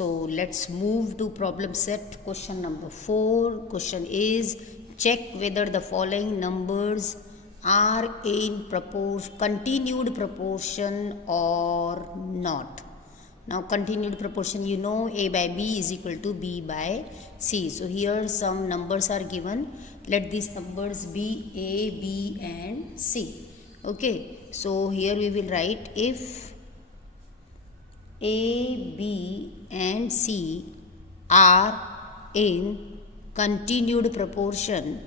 So let's move to problem set question number 4. Question is, check whether the following numbers are in continued proportion or not. Now continued proportion, you know, A by B is equal to B by C. So here some numbers are given. Let these numbers be A, B and C. Okay, so here we will write if A, B and C are in continued proportion,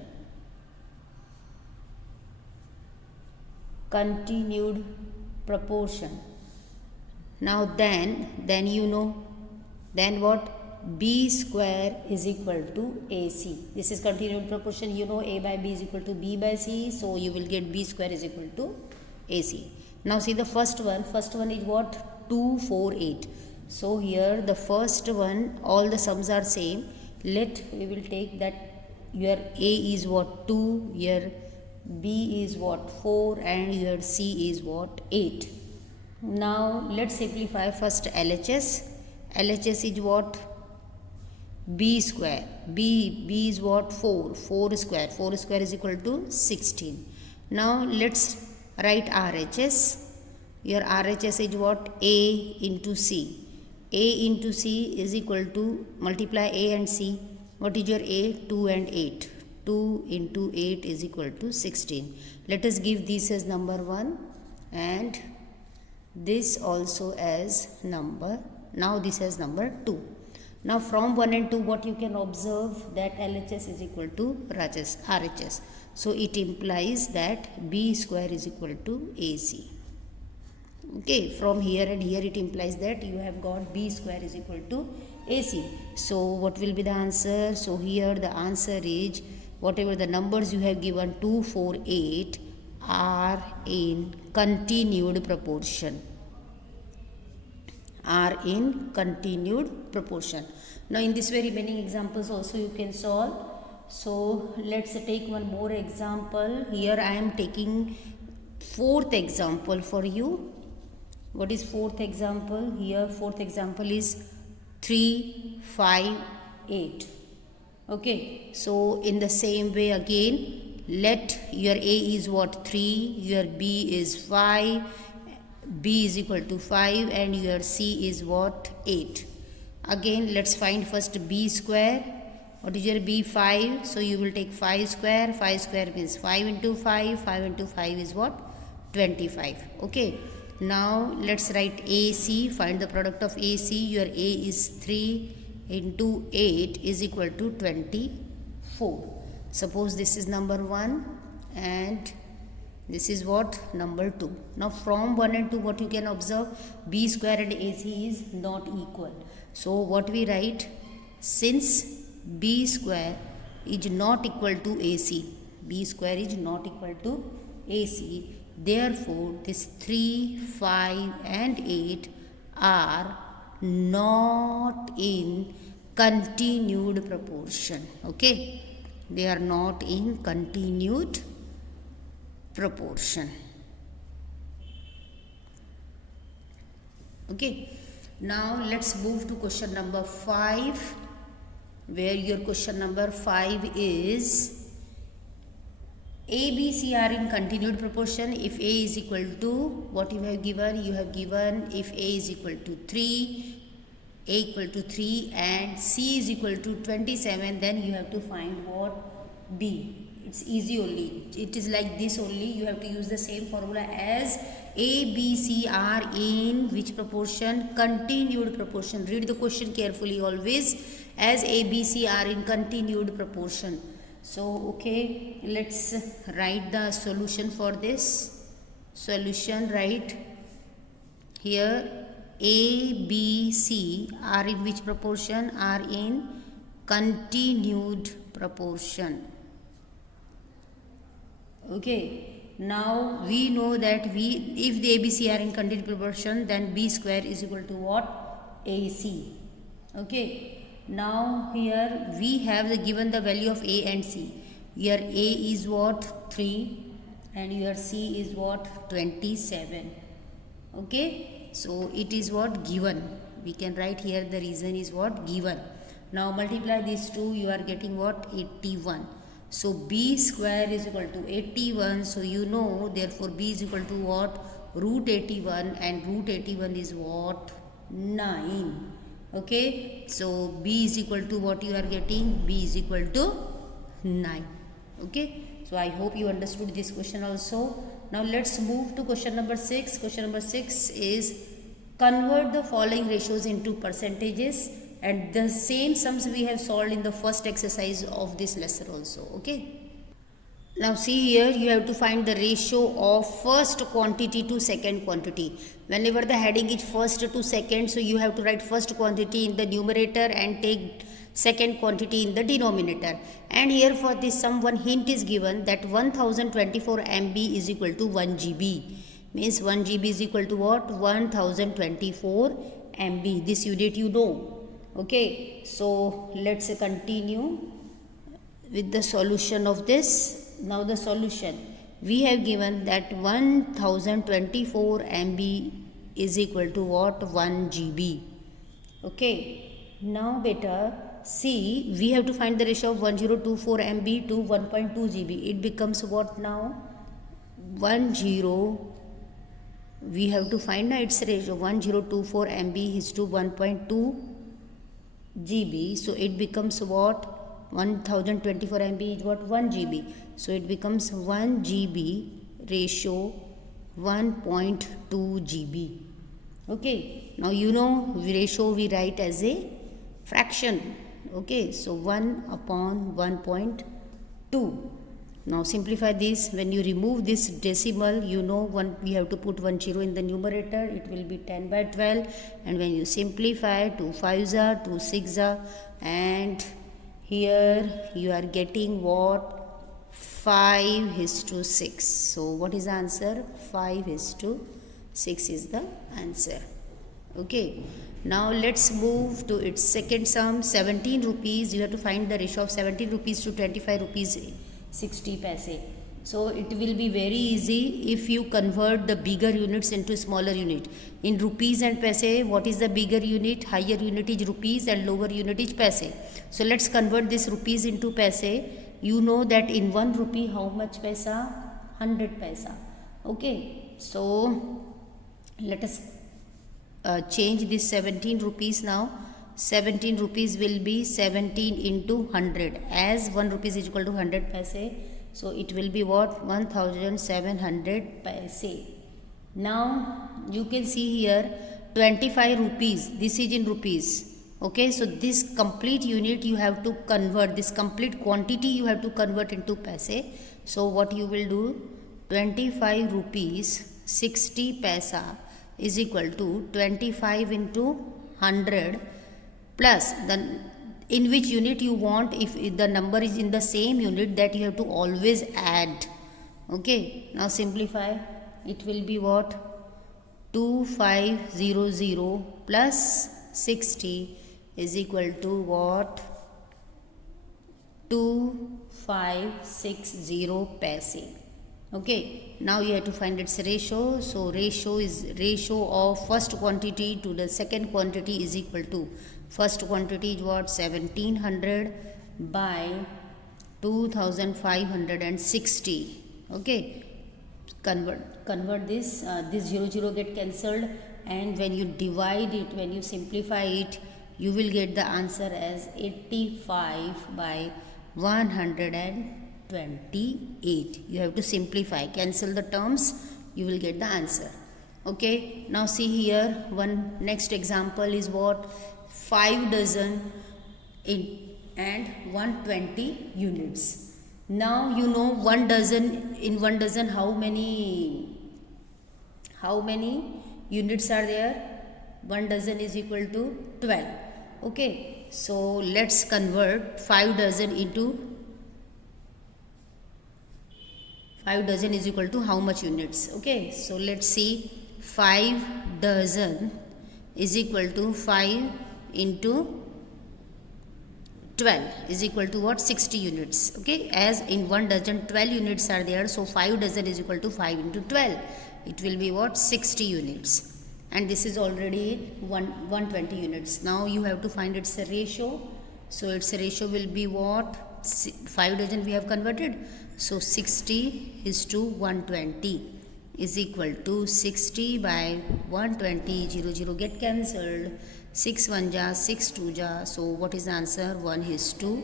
now then you know, then what? B square is equal to AC. This is continued proportion, you know, A by B is equal to B by C, so you will get B square is equal to AC. Now see the first one is what? 2, 4, 8. So here the first one, all the sums are same. We will take that your A is what? 2, your B is what? 4 and your C is what? 8. Now let's simplify first LHS. LHS is what? B square. B is what? 4. 4 square. 4 square is equal to 16. Now let's write RHS. Your RHS is what? A into C. A into C is equal to, multiply A and C. What is your A? 2 and 8. 2 into 8 is equal to 16. Let us give this as number 1 and this also as number, now this as number 2. Now from 1 and 2 what you can observe, that LHS is equal to RHS. So it implies that B square is equal to AC. Okay, from here and here it implies that you have got B square is equal to AC. So what will be the answer? So here the answer is, whatever the numbers you have given, 2, 4, 8 are in continued proportion. Now in this way remaining examples also you can solve. So let's take one more example. Here I am taking fourth example for you. What is fourth example? Here fourth example is 3, 5, 8. Okay, so in the same way again, let your A is what? 3, your B is 5, B is equal to 5 and your C is what? 8. Again let's find first B square. What is your B? 5. So you will take 5 square. 5 square means 5 into 5. 5 into 5 is what? 25. Okay. Now let's write AC. Find the product of AC. Your A is 3 into 8 is equal to 24. Suppose this is number 1 and this is what? Number 2. Now from 1 and 2 what you can observe? B square and AC is not equal. So what we write? Since B square is not equal to AC, B square is not equal to AC, therefore this 3, 5 and 8 are not in continued proportion. Okay, they are not in continued proportion. Okay, now let's move to question number 5, where your question number 5 is, A, B, C are in continued proportion if A is equal to, what you have given? You have given if A is equal to 3, A equal to 3 and C is equal to 27, then you have to find what? B. It's easy only. It is like this only. You have to use the same formula as A, B, C are in which proportion? Continued proportion. Read the question carefully always. As A, B, C are in continued proportion. So okay, let's write the solution for this. Solution, right here. A, B, C are in which proportion? Are in continued proportion. Okay, now we know that if the ABC are in continued proportion, then B square is equal to what? AC. Okay, now here we have given the value of A and C. Your A is what? 3 and your C is what? 27. Okay, so it is what? Given. We can write here the reason is what? Given. Now multiply these two, you are getting what? 81. So b square is equal to 81. So you know, therefore b is equal to what? Root 81, and root 81 is what? 9. Okay, so b is equal to what you are getting? B is equal to 9. Okay, so I hope you understood this question also. Now let's move to question number 6. Question number 6 is convert the following ratios into percentages, and the same sums we have solved in the first exercise of this lesson also. Okay. Now see here, you have to find the ratio of first quantity to second quantity. Whenever the heading is first to second, so you have to write first quantity in the numerator and take second quantity in the denominator. And here for this sum, one hint is given that 1024 MB is equal to 1 GB. Means 1 GB is equal to what? 1024 MB. This unit you know. Okay, so let's continue with the solution of this. Now the solution, we have given that 1024 MB is equal to what? 1 GB. Okay, now better see, we have to find the ratio of 1024 MB to 1.2 GB. It becomes what now? 10, we have to find its ratio. 1024 MB is to 1.2 GB. So it becomes what? 1024 MB is what? 1 GB. So it becomes 1 GB ratio 1.2 GB. Okay. Now you know ratio we write as a fraction. Okay. So 1 upon 1.2. Now simplify this. When you remove this decimal, you know we have to put 1 0 in the numerator. It will be 10 by 12. And when you simplify, 2 5s are, 2 6s are, and here you are getting what? 5:6. So what is the answer? 5:6 is the answer. Okay. Now let's move to its second sum. 17 rupees. You have to find the ratio of 17 rupees to 25 rupees 60 paise. So it will be very easy if you convert the bigger units into smaller unit. In rupees and paise, what is the bigger unit? Higher unit is rupees and lower unit is paise. So let's convert this rupees into paise. You know that in 1 rupee how much paisa? 100 paisa. Okay. So let us change this 17 rupees now. 17 rupees will be 17 into 100. As 1 rupees is equal to 100 paise. So it will be what? 1700 paise. Now you can see here 25 rupees. This is in rupees. Okay, so this complete unit you have to convert. This complete quantity you have to convert into paise. So what you will do? 25 rupees 60 paisa is equal to 25 into 100 plus the in which unit you want. If the number is in the same unit, that you have to always add. Okay, now simplify. It will be what? 2500 plus 60 is equal to what? 2560 paise. Okay, now you have to find its ratio. So ratio is ratio of first quantity to the second quantity is equal to, first quantity is what? 1700 by 2560. Okay, convert this. This 0 get cancelled, and when you divide it, when you simplify it, you will get the answer as 85 by 128. You have to simplify, cancel the terms, you will get the answer. Okay, now see here, one next example is what? 5 dozen and 120 units. Now you know 1 dozen, in 1 dozen how many units are there? 1 dozen is equal to 12. Okay, so let's convert 5 dozen into 5 dozen is equal to how much units? Okay, so let's see, 5 dozen is equal to 5 into 12 is equal to what? 60 units. Okay, as in 1 dozen 12 units are there, so 5 dozen is equal to 5 into 12. It will be what? 60 units. and this is already 120 units. Now you have to find its ratio. So its ratio will be what? 5 dozen we have converted. So 60 is to 120 is equal to 60 by 120. 0 get cancelled. 6 1 ja, 6 2 ja. So what is the answer? 1 is to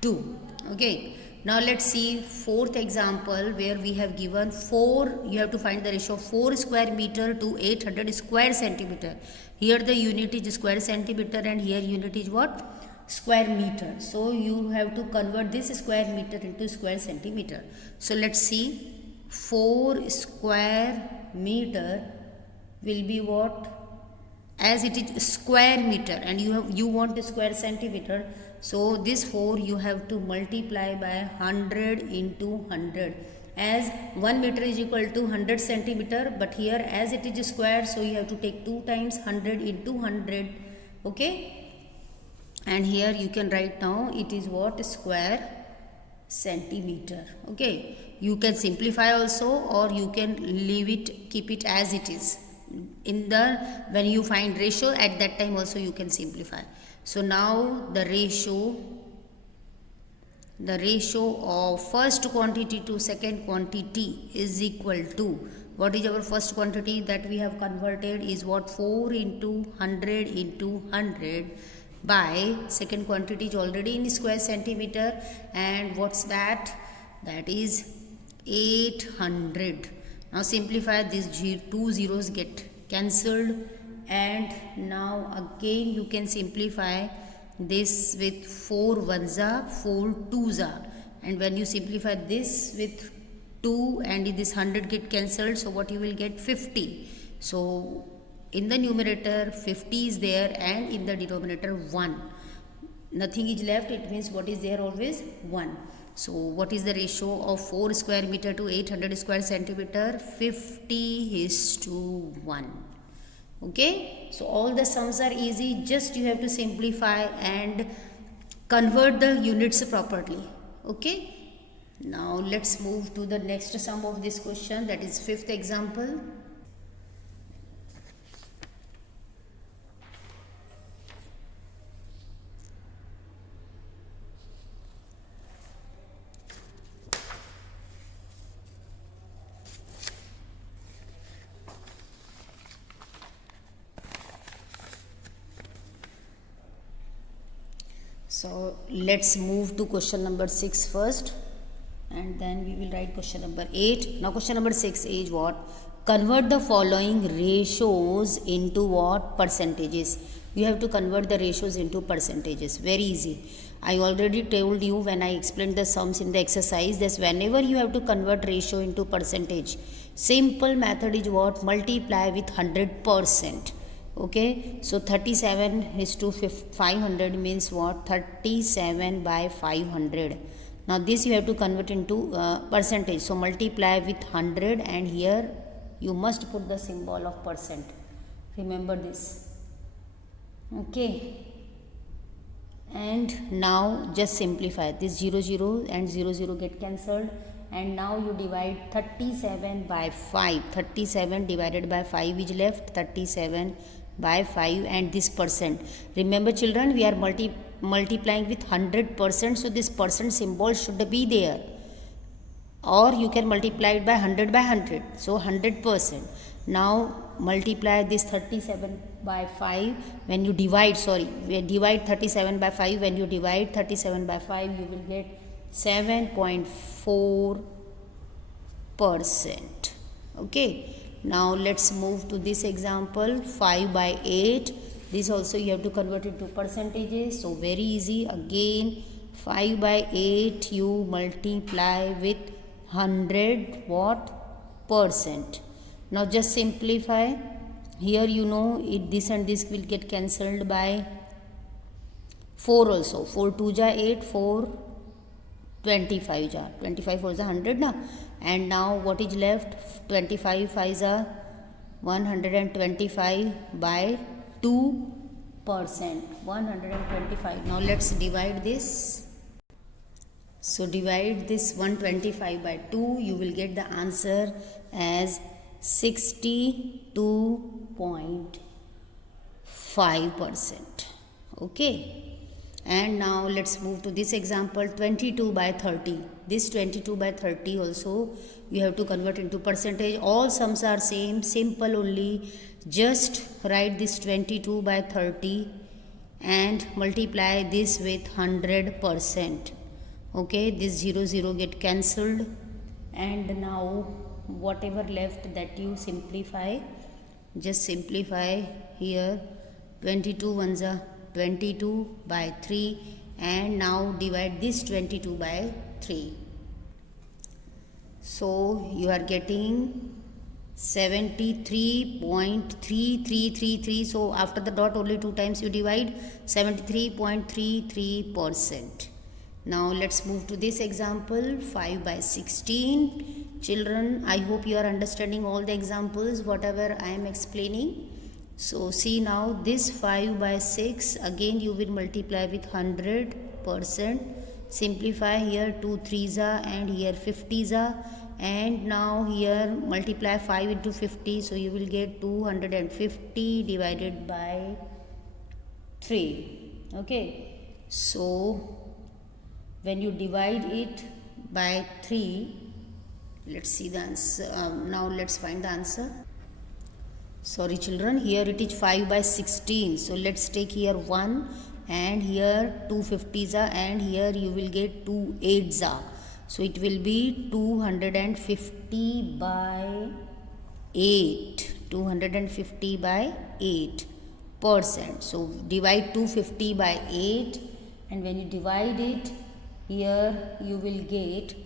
2. Okay. Now let's see fourth example where we have given 4. You have to find the ratio of 4 square meter to 800 square centimeter. Here the unit is square centimeter and here unit is what? Square meter. So you have to convert this square meter into square centimeter. So let's see. 4 square meter will be what? As it is square meter and you want the square centimeter. So this 4 you have to multiply by 100 into 100. As 1 meter is equal to 100 centimeter, but here as it is square, so you have to take 2 times 100 into 100. Okay. And here you can write now it is what? Square centimeter. Okay. You can simplify also, or you can leave it, keep it as it is. When you find ratio, at that time also you can simplify. So now the ratio of first quantity to second quantity is equal to, what is our first quantity that we have converted is what? 4 into 100 into 100 by second quantity is already in square centimeter, and what's that? That is 800. Now simplify, these 2 zeros get cancelled, and now again you can simplify this with 4 ones are 4 twos are, and when you simplify this with 2 and this 100 get cancelled, so what you will get? 50. So in the numerator 50 is there and in the denominator 1. Nothing is left, it means what is there? Always 1. So what is the ratio of 4 square meter to 800 square centimeter? 50 is to 1. Okay. So all the sums are easy. Just you have to simplify and convert the units properly. Okay. Now let's move to the next sum of this question, that is fifth example. So let's move to question number 6 first, and then we will write question number 8. Now question number 6 is what? Convert the following ratios into what? Percentages. You have to convert the ratios into percentages. Very easy. I already told you when I explained the sums in the exercise that whenever you have to convert ratio into percentage, simple method is what? Multiply with 100%. Okay, so 37 is to 500 means what? 37 by 500. Now this you have to convert into percentage. So multiply with 100, and here you must put the symbol of percent. Remember this. Okay. And now just simplify. This 0 and 0 get cancelled. And now you divide 37 by 5. 37 divided by 5 is left. 37 by 5 and this percent. Remember children, we are multiplying with 100%. So this percent symbol should be there. Or you can multiply it by 100 by 100. So 100%. Now multiply this 37 by 5. When you divide, we divide 37 by 5. When you divide 37 by 5, you will get 7.4%. Okay. Now let's move to this example, 5 by 8. This also you have to convert it to percentages. So very easy. Again 5 by 8 you multiply with 100 what? Percent. Now just simplify. Here you know this and this will get cancelled by 4 also. 4 2 ja 8, 4 25 ja. 25 4 is 100 na. And now what is left? 25 5 is 125 by 2%. 125. Now let's divide this. So divide this 125 by 2. You will get the answer as 62.5%. Okay. And now let's move to this example, 22 by 30. This 22 by 30 also you have to convert into percentage. All sums are same, simple only. Just write this 22 by 30 and multiply this with 100%. Okay, this 0 get cancelled, and now whatever left, that you simplify. Just simplify here. 22 ones are 22 by 3, and now divide this 22 by 3. So you are getting 73.3333. So after the dot only 2 times you divide. 73.33%. Now let's move to this example, 5 by 16. Children, I hope you are understanding all the examples whatever I am explaining. So see now, this 5 by 6, again you will multiply with 100%. Simplify here, 2 3s are and here 50s are, and now here multiply 5 into 50, so you will get 250 divided by 3. Okay, so when you divide it by 3, let's see the answer. Now let's find the answer. Sorry children, here it is 5 by 16. So let's take here 1, and here 2 50s are, and here you will get 2 8s are. So it will be 250 by 8. 250 by 8%. So divide 250 by 8, and when you divide it, here you will get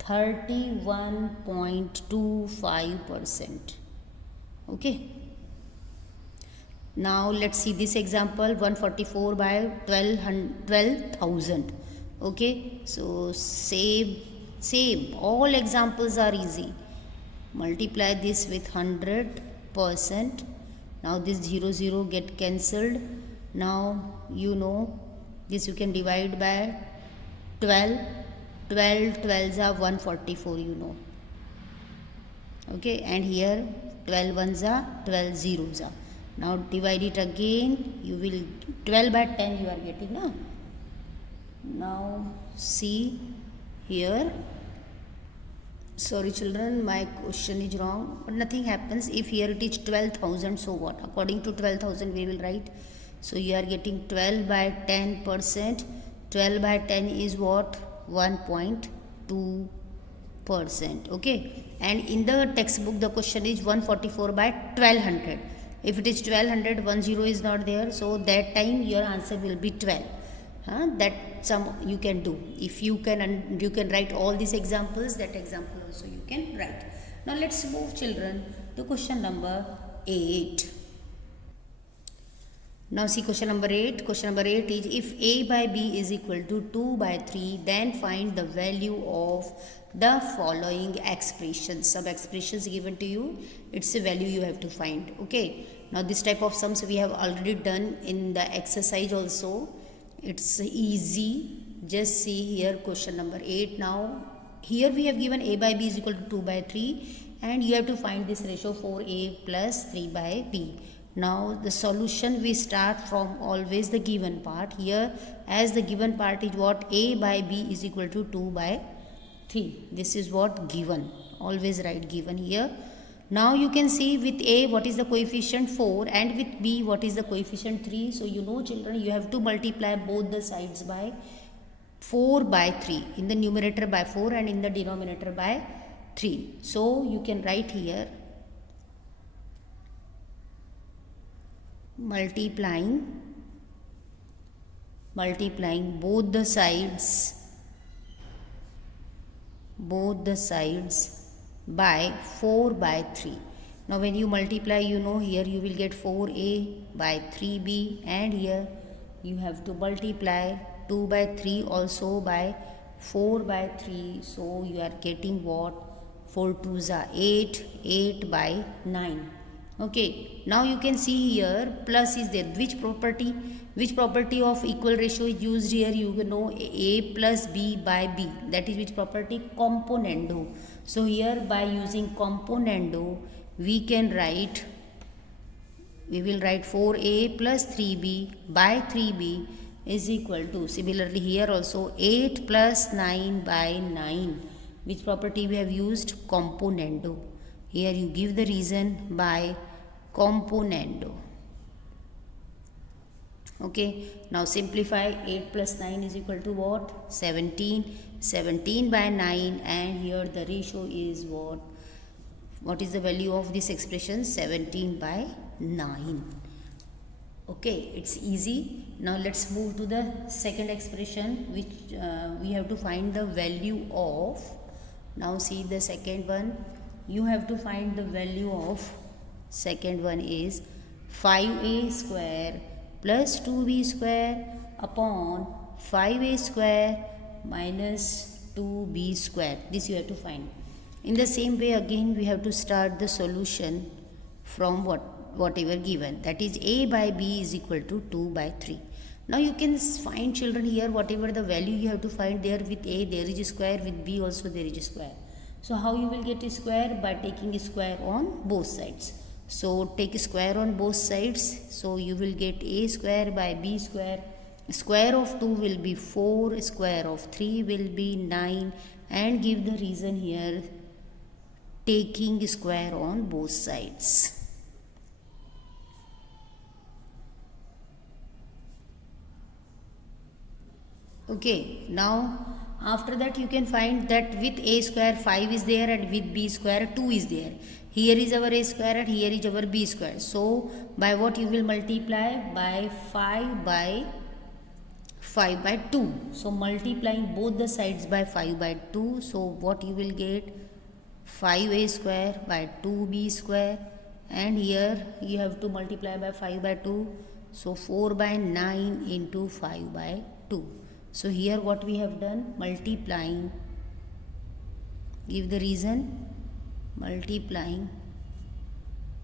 31.25%. Okay. Now let's see this example, 144 by 12,000. Okay, so same, all examples are easy. Multiply this with 100%. Now this 0 get cancelled. Now you know this you can divide by 12. 12 12s are 144, you know. Okay, and here 12 ones are 12 zeros are. Now divide it again, you will 12 by 10 you are getting now. Now see here, sorry children, my question is wrong, but nothing happens. If here it is 12,000, so what? According to 12,000 we will write. So you are getting 12 by 10%. 12 by 10 is what? 1.2%. Okay, and in the textbook the question is 144 by 1200. If it is 1200, 10 is not there, so that time your answer will be 12. That some you can do. If you can, you can write all these examples. That example also you can write. Now let's move children to question number 8. Now see question number 8. Question number 8 is, if A by B is equal to 2 by 3, then find the value of the following expressions. Some expressions given to you, it's a value you have to find. Okay, now this type of sums we have already done in the exercise also. It's easy. Just see here question number 8. Now here we have given A by B is equal to 2 by 3, and you have to find this ratio 4A plus 3 by B. Now the solution, we start from always the given part. Here as the given part is what? A by B is equal to 2 by 3. This is what given. Always write given here. Now you can see with A what is the coefficient 4, and with B what is the coefficient 3. So you know children, you have to multiply both the sides by 4 by 3. In the numerator by 4 and in the denominator by 3. So you can write here multiplying both the sides by 4 by 3. Now when you multiply, you know here you will get 4A by 3B, and here you have to multiply 2 by 3 also by 4 by 3. So you are getting what? 4 2s are 8, 8 by 9. Okay, now you can see here plus is there. Which property of equal ratio is used here? You know A plus B by B. That is which property? Componendo. So here by using componendo, we can write, we will write 4a plus 3b by 3b is equal to, similarly here also 8 plus 9 by 9. Which property we have used? Componendo. Here you give the reason by componendo. Okay, now simplify. 8 plus 9 is equal to what? 17. 17 by 9, and here the ratio is what? What is the value of this expression? 17 by 9. Okay, it's easy. Now let's move to the second expression, which we have to find the value of. Now see the second one. You have to find the value of, second one is 5a square plus 2b square upon 5a square minus 2b square. This you have to find. In the same way again we have to start the solution from whatever given, that is a by b is equal to 2 by 3. Now you can find, children, here whatever the value you have to find, there with a there is a square, with b also there is a square. So how you will get a square? By taking a square on both sides. So take a square on both sides. So you will get a square by b square. Square of 2 will be 4, square of 3 will be 9, and give the reason here, taking square on both sides. Okay, now after that you can find that with a square 5 is there and with b square 2 is there. Here is our a square and here is our b square. So by what you will multiply? By 5 by 2. So multiplying both the sides by 5 by 2. So what you will get? 5a square by 2b square, and here you have to multiply by 5 by 2. So 4 by 9 into 5 by 2. So here what we have done? Multiplying, give the reason, multiplying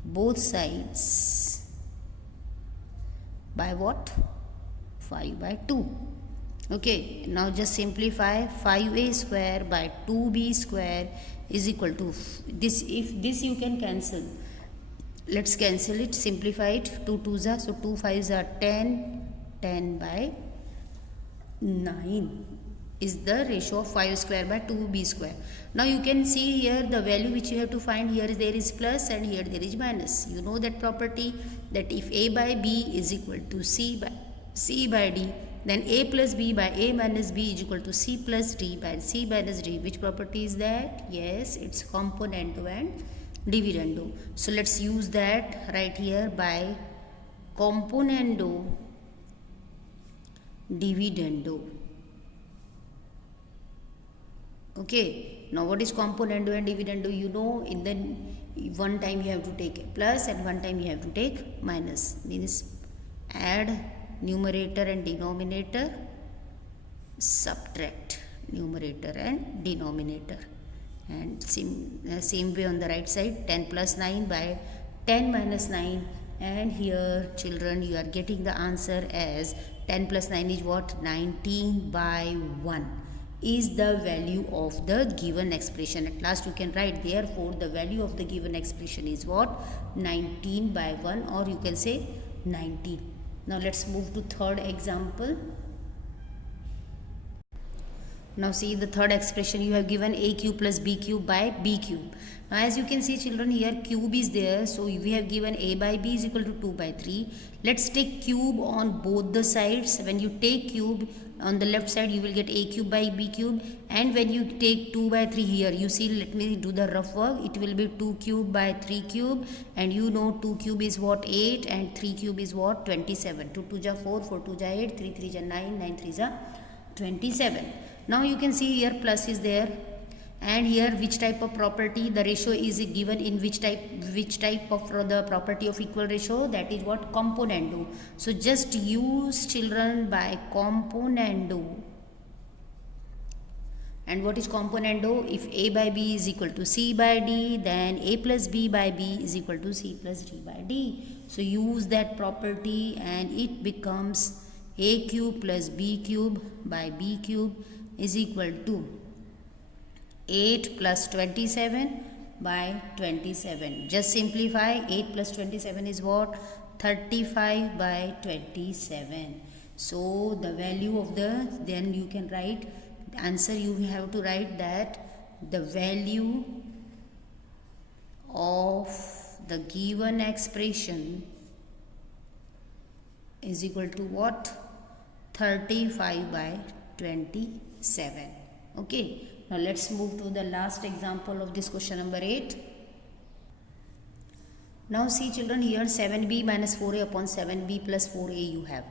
both sides by what? 5 by 2. Okay, now just simplify. 5a square by 2b square is equal to this. If this you can cancel, let's cancel it, simplify it. 2 2s are, so 2 5s are 10. 10 by 9 is the ratio of 5 square by 2b square. Now you can see here the value which you have to find. Here there is plus and here there is minus. You know that property, that if a by b is equal to c by d, then a plus b by a minus b is equal to c plus d by c minus d. Which property is that? Yes, it's componendo and dividendo. So let's use that right here by componendo dividendo. Okay, now what is componendo and dividendo? You know, in the one time you have to take a plus and one time you have to take minus. Means add numerator and denominator, subtract numerator and denominator. And same way on the right side, 10 plus 9 by 10 minus 9. And here, children, you are getting the answer as 10 plus 9 is what? 19 by 1 is the value of the given expression. At last you can write, therefore the value of the given expression is what? 19 by 1, or you can say 19. Now let's move to third example. Now see the third expression, you have given a cube plus b cube by b cube. Now as you can see, children, here cube is there. So we have given a by b is equal to 2 by 3. Let's take cube on both the sides. When you take cube on the left side, you will get a cube by b cube. And when you take 2 by 3 here, you see, let me do the rough work. It will be 2 cube by 3 cube. And you know 2 cube is what? 8, and 3 cube is what? 27. 2 2 ja 4, 4 2 ja 8, 3 3 ja 9, 9 3 ja 27. Now you can see here plus is there, and here which type of property? The ratio is given in which type of the property of equal ratio? That is what? Componendo. So just use, children, by componendo. And what is componendo? If a by b is equal to c by d, then a plus b by b is equal to c plus d by d. So use that property and it becomes a cube plus b cube by b cube is equal to 8 plus 27 by 27. Just simplify. 8 plus 27 is what? 35 by 27. So the value of the, then you can write the answer. You have to write that the value of the given expression is equal to what? 35 by 27. Okay. Now let's move to the last example of this question number 8. Now see children, here 7b minus 4a upon 7b plus 4a you have.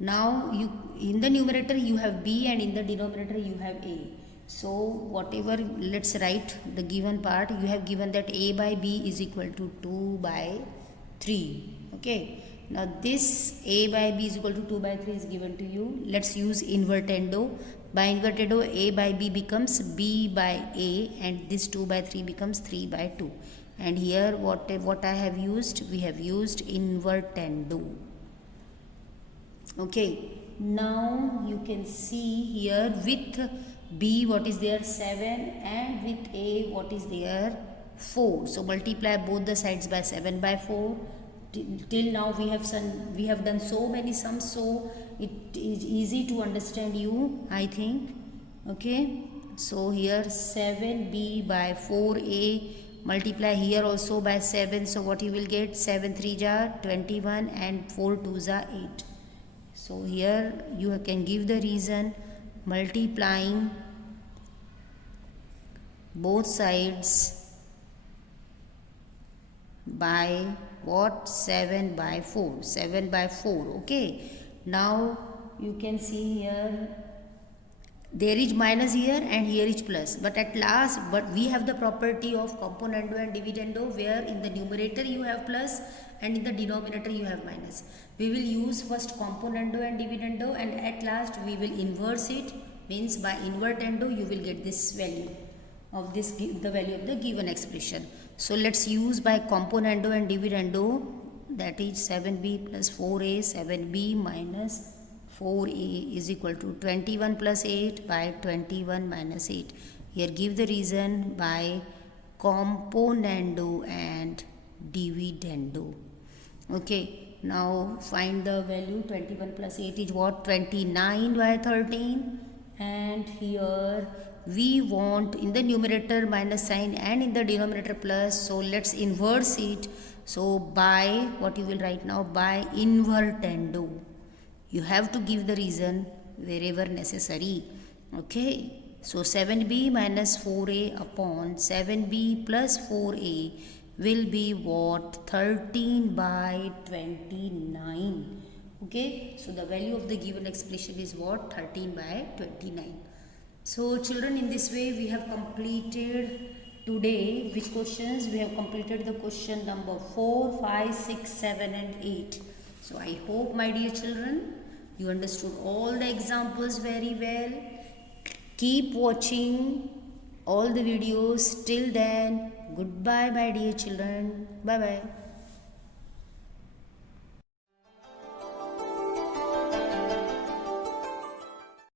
Now you, in the numerator you have b and in the denominator you have a. So whatever, let's write the given part. You have given that a by b is equal to 2 by 3. Okay. Now this a by b is equal to 2 by 3 is given to you. Let's use invertendo. By invertendo, a by b becomes b by a and this 2 by 3 becomes 3 by 2. And here what I have used? We have used invertendo. Okay. Now you can see here with b what is there? 7, and with a what is there? 4. So multiply both the sides by 7 by 4. Till now we have done so many sums, so it is easy to understand you, I think. Okay. So here 7b by 4a, multiply here also by 7. So what you will get? 7 3 are 21 and 4 2s are 8. So here you can give the reason. Multiplying both sides by what? 7 by 4. 7 by 4. Okay. Now you can see here there is minus here and here is plus, but at last, but we have the property of componendo and dividendo, where in the numerator you have plus and in the denominator you have minus. We will use first componendo and dividendo, and at last we will inverse it. Means by invertendo you will get this value of this, the value of the given expression. So let's use by componendo and dividendo, that is 7b plus 4a. 7b minus 4a is equal to 21 plus 8 by 21 minus 8. Here give the reason by componendo and dividendo. Okay. Now find the value. 21 plus 8 is what? 29 by 13. And here we want in the numerator minus sign and in the denominator plus. So let's inverse it. So by what you will write now? By invertendo. You have to give the reason wherever necessary. Okay. So 7b minus 4a upon 7b plus 4a will be what? 13 by 29. Okay. So the value of the given expression is what? 13 by 29. So children, in this way we have completed today which questions? We have completed the question number 4, 5, 6, 7 and 8. So I hope, my dear children, you understood all the examples very well. Keep watching all the videos. Till then, goodbye, my dear children. Bye bye.